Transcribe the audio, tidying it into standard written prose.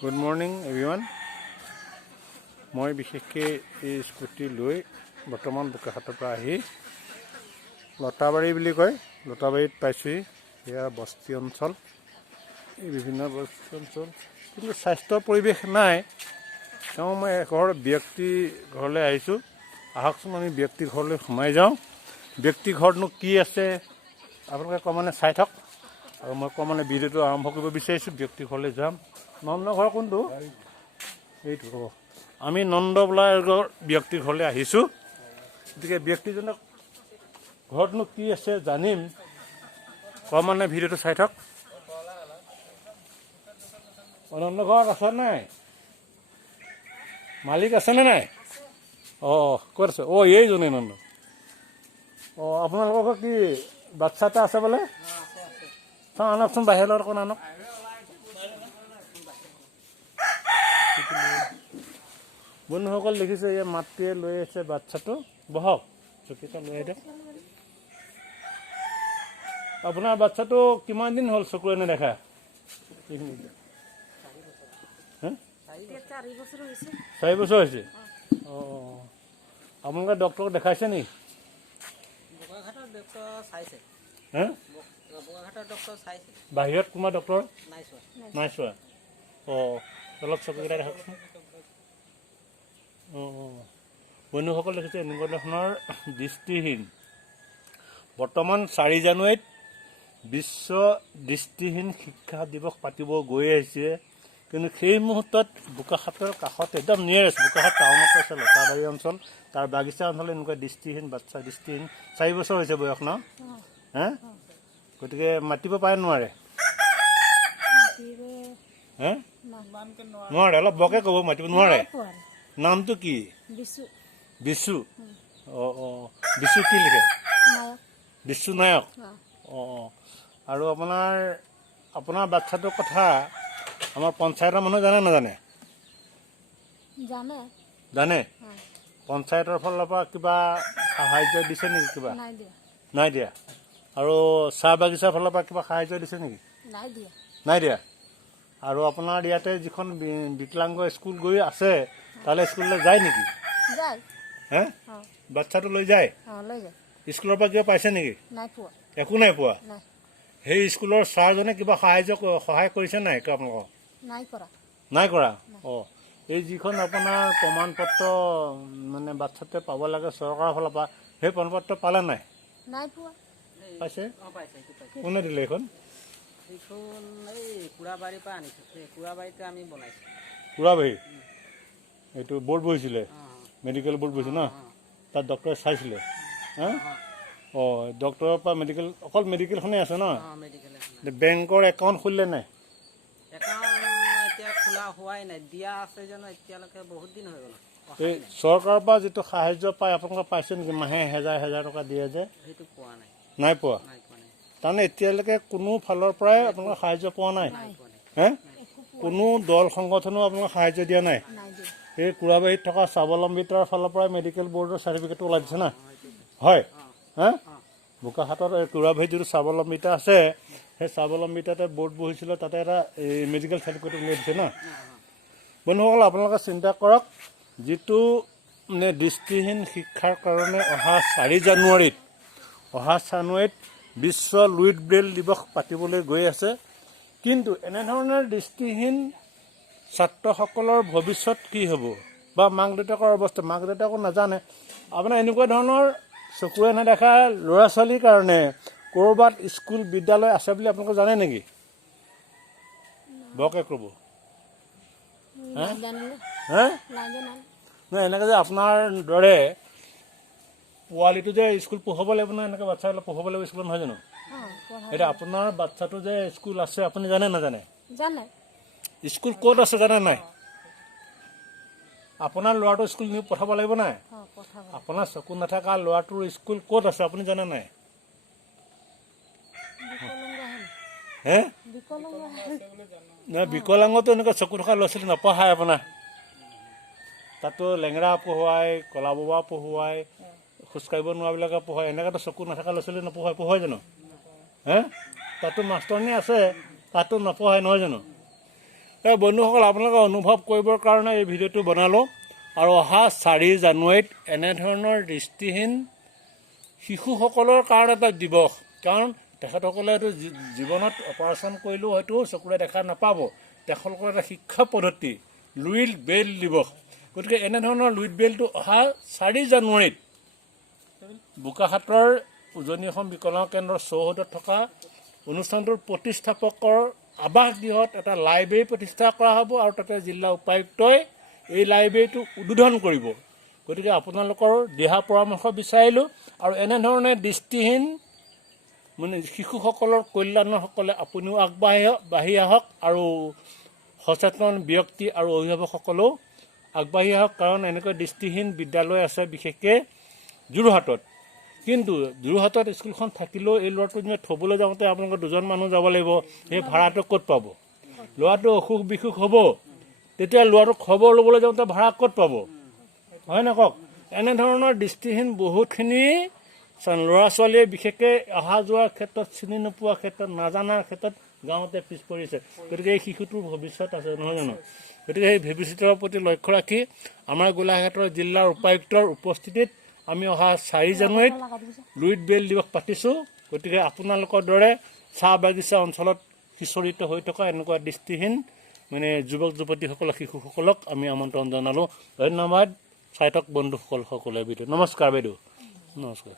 Good morning everyone. মই বিশেষকৈ এই স্কুটি লৈ বৰ্তমান বোকাখাটৰ পৰা আহি লতাবাৰী বুলি কয়, লতাবাৰীত পাইছোঁহি। এয়া বস্তি অঞ্চল, এই বিভিন্ন বস্তি অঞ্চল, কিন্তু স্বাস্থ্যৰ পৰিৱেশ নাই। তেওঁ মই এঘৰ ব্যক্তি ঘৰলৈ আহিছোঁ। আহকচোন আমি ব্যক্তি ঘৰলৈ সোমাই যাওঁ। ব্যক্তি ঘৰতনো কি আছে আপোনালোকে অকণমান চাই থাকক, আৰু মই অকণমান ভিডিঅ'টো আৰম্ভ কৰিব বিচাৰিছোঁ। ব্যক্তি ঘৰলৈ যাম। নন্দ ঘৰ কোনটো? এইটো হ'ব। আমি নন্দ বোলা এঘৰ ব্যক্তি ঘৰলৈ আহিছোঁ। গতিকে ব্যক্তিজনক ঘৰতনো কি আছে জানিম। অকণমান ভিডিঅ'টো চাই থাকক। নন্দ ঘৰত আছে নাই? মালিক আছেনে নাই? অঁ, ক'ত আছে? অঁ, এইজনেই নন্দ। অঁ, আপোনালোকৰ কি বাচ্ছা এটা আছে বোলে? চাওঁ, আনকচোন বাহিৰৰ অকণ আনক। বন্ধুসকল দেখিছে, এই মাতৃয়ে লৈ আছে বাচ্ছাটো। বহক, চকীটা লৈ দিয়ক। আপোনাৰ বাচ্ছাটো কিমান দিন হ'ল চকুৰে নেদেখা? 4 বছৰ হৈছে। অঁ, আপোনালোকে ডক্টৰক দেখাইছে নেকি? বাহিৰত কোনোবা ডক্টৰ নাই চোৱা? অঁ, অলপ চকুকেইটা দেখাওকচোন। অঁ, বন্ধুসকল দেখিছে, এনেকুৱা ধৰণৰ দৃষ্টিহীন। বৰ্তমান 4 জানুৱাৰীত বিশ্ব দৃষ্টিহীন শিক্ষা দিৱস পাতিব গৈ আহিছে। কিন্তু সেই মুহূৰ্তত বোকাখাটৰ কাষত একদম নিয়েৰেষ্ট বোকাখাট টাউনতে আছে লতাবাৰী অঞ্চল, তাৰ বাগিচা অঞ্চলত এনেকুৱা দৃষ্টিহীন বাচ্ছা, দৃষ্টিহীন 4 বছৰ হৈছে বয়স ন? হে, গতিকে মাতিব পাৰে নোৱাৰে? হে, নোৱাৰে? অলপ বকে ক'ব, মাতিব নোৱাৰে। নামটো কি? বিশু। অঁ অঁ, বিশু কি লিখে? বিশু নায়ক। অঁ, আৰু আপোনাৰ বাচ্ছাটোৰ কথা আমাৰ পঞ্চায়তৰ মানুহে জানে নাজানে? জানে। পঞ্চায়তৰ ফালৰ পৰা কিবা সাহাৰ্য দিছে নেকি? কিবা নাই দিয়া। আৰু চাহ বাগিচাৰ ফালৰ পৰা কিবা সাহাৰ্য দিছে নেকি? নাই দিয়া। আৰু আপোনাৰ ইয়াতে যিখন বিকলাংগ স্কুল গৈ আছে, তালৈ স্কুললৈ যায় নেকি? হে, বাচ্ছাটো লৈ যায়? স্কুলৰ পৰা কিবা পাইছে নেকি? একো নাই পোৱা। সেই স্কুলৰ ছাৰজনে কিবা সহায় কৰিছে নাই আপোনালোকক? নাই কৰা। অঁ, এই যিখন আপোনাৰ প্ৰমাণ পত্ৰ মানে বাচ্ছাটোৱে পাব লাগে চৰকাৰৰ ফালৰ পৰা, সেই প্ৰমাণ পত্ৰ পালে নাই? পাইছে? কোনে দিলে এইখন? কুৰাবাৰী? এইটো বৰ্ড বহিছিলে, মেডিকেল বৰ্ড বহিছে ন? তাত ডক্টৰে চাইছিলে? হা, অঁ, ডক্টৰৰ পৰা মেডিকেল, অকল মেডিকেলখনেই আছে ন? বেংকৰ একাউণ্ট খুলিলে নাই? এই চৰকাৰৰ পৰা যিটো সাহাৰ্য পায় আপোনালোকে পাইছে নেকি? মাহে 1000 টকা দিয়ে যে, নাই পোৱা? তাৰমানে এতিয়ালৈকে কোনো ফালৰ পৰাই আপোনালোকে সাহাৰ্য পোৱা নাই? হে, কোনো দল সংগঠনেও আপোনালোকে সাহাৰ্য দিয়া নাই? এই কুৰাবাৰীত থকা স্বাৱলম্বিতাৰ ফালৰ পৰাই মেডিকেল বৰ্ডৰ চাৰ্টিফিকেটটো ওলাই দিছে না? হয়। হা, বোকাখাটত এই কুৰাবাৰীত যিটো স্বাৱলম্বিতা আছে, সেই স্বাৱলম্বিতাতে বৰ্ড বহিছিলে, তাতে এটা এই মেডিকেল চাৰ্টিফিকেট উলিয়াই দিছে না? বন্ধুসকল, আপোনালোকে চিন্তা কৰক, যিটো মানে দৃষ্টিহীন শিক্ষাৰ কাৰণে অহা 4 জানুৱাৰীত বিশ্ব লুইট ব্ৰেইল দিৱস পাতিবলৈ গৈ আছে। কিন্তু এনেধৰণৰ দৃষ্টিহীন ছাত্ৰসকলৰ ভৱিষ্যত কি হ'ব, বা মাক দেউতাকৰ অৱস্থা? মাক দেউতাকো নাজানে। আপোনাৰ এনেকুৱা ধৰণৰ চকুৰে নেদেখা ল'ৰা ছোৱালীৰ কাৰণে ক'ৰবাত স্কুল বিদ্যালয় আছে বুলি আপোনালোকে জানে নেকি? বৰকে ক'ব। হে, নহয়, এনেকৈ যে আপোনাৰ দৰে পোৱালিটো যে স্কুল পঢ়াব লাগিব নহয়, এনেকৈ বাচ্ছা অলপ পঢ়াব লাগিব স্কুলত, নহয় জানো? এতিয়া আপোনাৰ বাচ্ছাটো যে স্কুল আছে, আপুনি জানে নাজানে? স্কুল ক'ত আছে জানে নাই? আপোনাৰ ল'ৰাটো স্কুল নি পঠাব লাগিব নাই? আপোনাৰ চকু নাথাকা ল'ৰাটোৰ স্কুল ক'ত আছে আপুনি জানে নাই? হে, নহয়, বিকলাংগতো এনেকুৱা চকু থকা ল'ৰা ছোৱালী নপঢ়ায় আপোনাৰ তাতো। লেঙেৰা পঢ়ুৱাই, কলা ববা পঢ়ুৱাই, খোজকাঢ়িব নোৱাৰাবিলাকে পঢ়ায়। এনেকুৱাতো চকু নাথাকা ল'ৰা ছোৱালী পঢ়ুৱাই জানো? হে, তাতো মাষ্টৰনী আছে, তাতো নপঢ়ায়, নহয় জানো? বন্ধুসকল আপোনালোকে অনুভৱ কৰিবৰ কাৰণে এই ভিডিঅ'টো বনালোঁ আৰু অহা 4 জানুৱাৰীত এনেধৰণৰ দৃষ্টিহীন শিশুসকলৰ কাৰণে এটা দিৱস কাৰণ তেখেতসকলেতো জীৱনত অপাৰেশ্যন কৰিলেও হয়তো চকুৰে দেখা নাপাব তেখেতসকলৰ এটা শিক্ষা পদ্ধতি লুইড বেইল দিৱস গতিকে এনেধৰণৰ লুইড বেইলটো অহা 4 জানুৱাৰীত বোকাখাতৰ উজনি অসম বিকলাংগ কেন্দ্ৰৰ চৌহদত থকা অনুষ্ঠানটোৰ প্ৰতিষ্ঠাপকৰ আৱাস গৃহত এটা লাইব্ৰেৰী প্ৰতিষ্ঠা কৰা হ'ব আৰু তাতে জিলা উপায়ুক্তই এই লাইব্ৰেৰীটো উদ্বোধন কৰিব গতিকে আপোনালোকৰ দিহা পৰামৰ্শ বিচাৰিলোঁ আৰু এনেধৰণে দৃষ্টিহীন মানে শিশুসকলৰ কল্যাণৰ সকলে আপুনিও আগবাঢ়ি আহক আৰু সচেতন ব্যক্তি আৰু অভিভাৱকসকলেও আগবাঢ়ি আহক কাৰণ এনেকৈ দৃষ্টিহীন বিদ্যালয় আছে বিশেষকৈ যোৰহাটত কিন্তু যোৰহাটত স্কুলখন থাকিলেও এই ল'ৰাটো যেনে থ'বলৈ যাওঁতে আপোনালোকৰ 2জন মানুহ যাব লাগিব সেই ভাড়াটো ক'ত পাব ল'ৰাটো অসুখ বিসুখ হ'ব তেতিয়া ল'ৰাটোক খবৰ ল'বলৈ যাওঁতে ভাড়া ক'ত পাব হয় না কওক এনেধৰণৰ দৃষ্টিহীন বহুতখিনি ল'ৰা ছোৱালীয়ে বিশেষকৈ অহা যোৱাৰ ক্ষেত্ৰত চিনি নোপোৱা ক্ষেত্ৰত নাজানাৰ ক্ষেত্ৰত গাঁৱতে পিছ পৰিছে গতিকে এই শিশুটোৰ ভৱিষ্যত আছে নহয় জানো গতিকে সেই ভৱিষ্যতৰ প্ৰতি লক্ষ্য ৰাখি আমাৰ গোলাঘাটৰ জিলাৰ উপায়ুক্তৰ উপস্থিতিত আমি অহা 4 জানুৱাৰীত লুইড বেইল দিৱস পাতিছোঁ গতিকে আপোনালোকৰ দৰে চাহ বাগিচা অঞ্চলত সিঁচৰিত হৈ থকা এনেকুৱা দৃষ্টিহীন মানে যুৱক যুৱতীসকলক শিশুসকলক আমি আমন্ত্ৰণ জনালোঁ ধন্যবাদ চাই থাকক বন্ধুসকল সকলোৱে বাইদেউ নমস্কাৰ বাইদেউ নমস্কাৰ